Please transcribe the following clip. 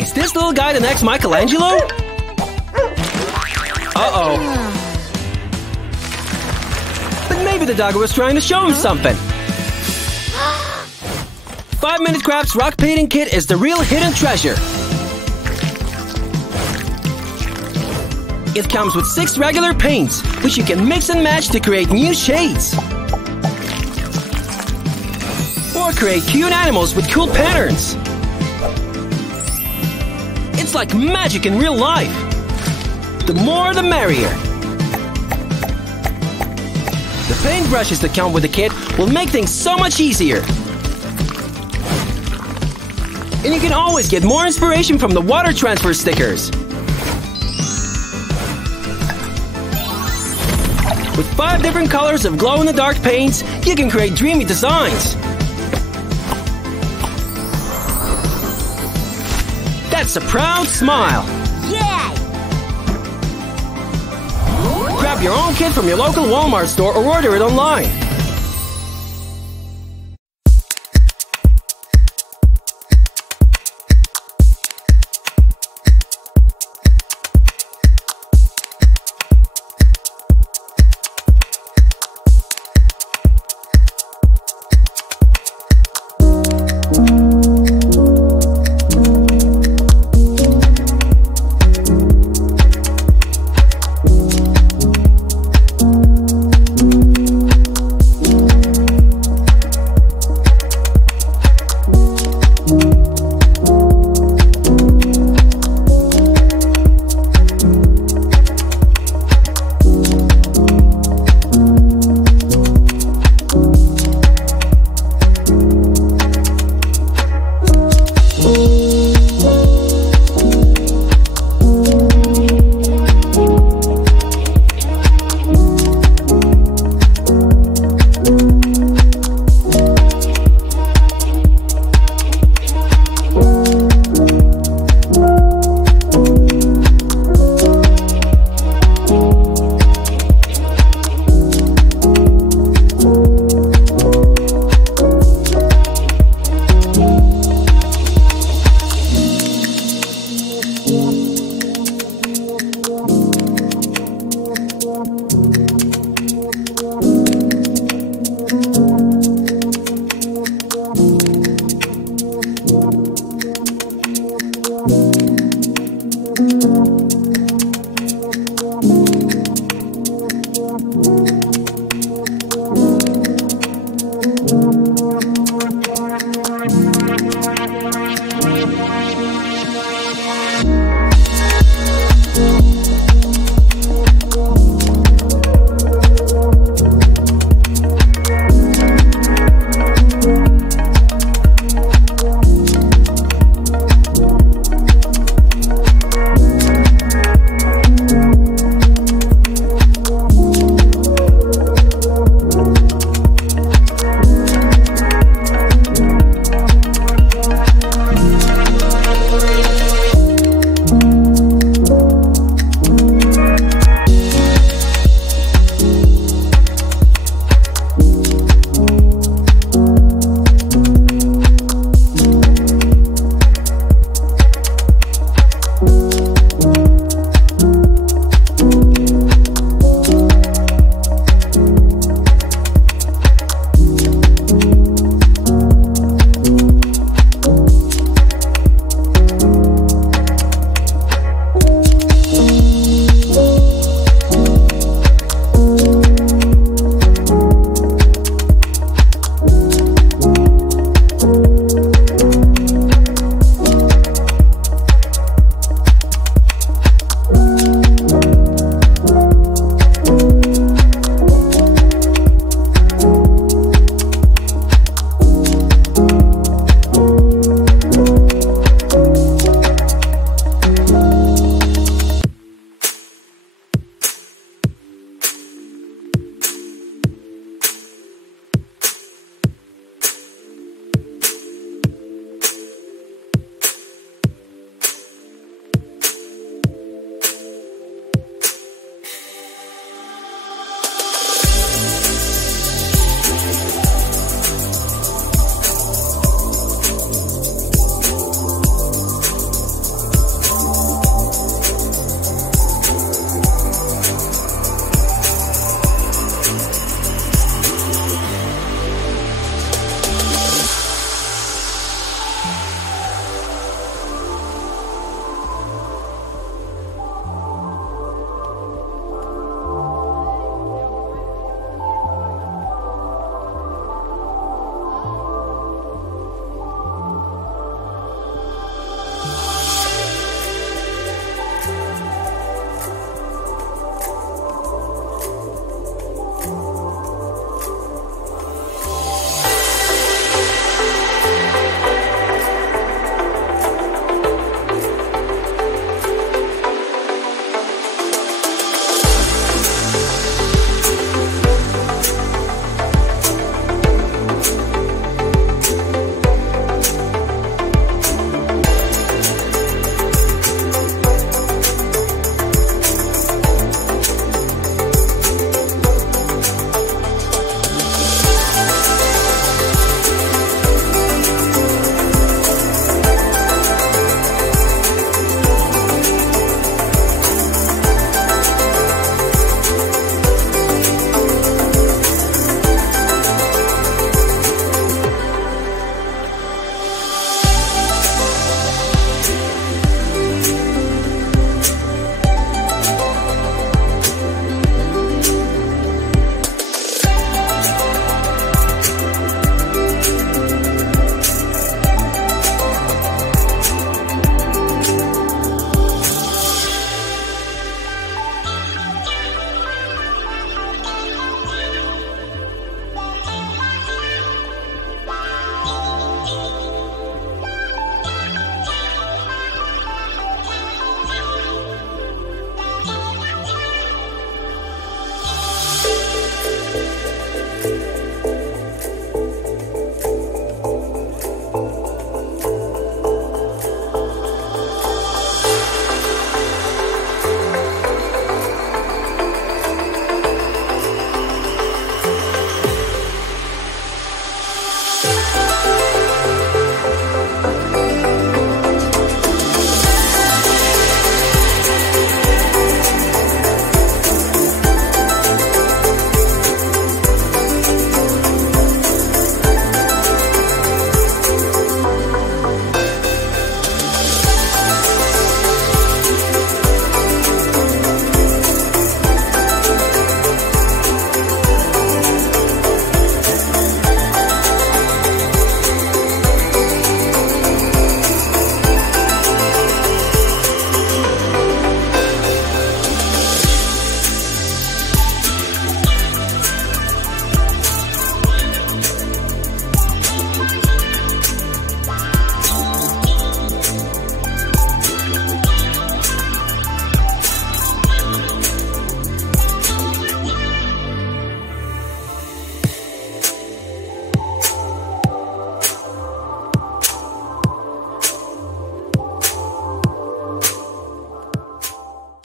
Is this little guy the next Michelangelo? Uh-oh. But maybe the dog was trying to show him something. 5-Minute Crafts rock painting kit is the real hidden treasure. It comes with 6 regular paints, which you can mix and match to create new shades. Or create cute animals with cool patterns. It's like magic in real life. The more the merrier. The paintbrushes that come with the kit will make things so much easier. And you can always get more inspiration from the water transfer stickers. With 5 different colors of glow-in-the-dark paints, you can create dreamy designs. That's a proud smile. Yeah! Grab your own kit from your local Walmart store or order it online.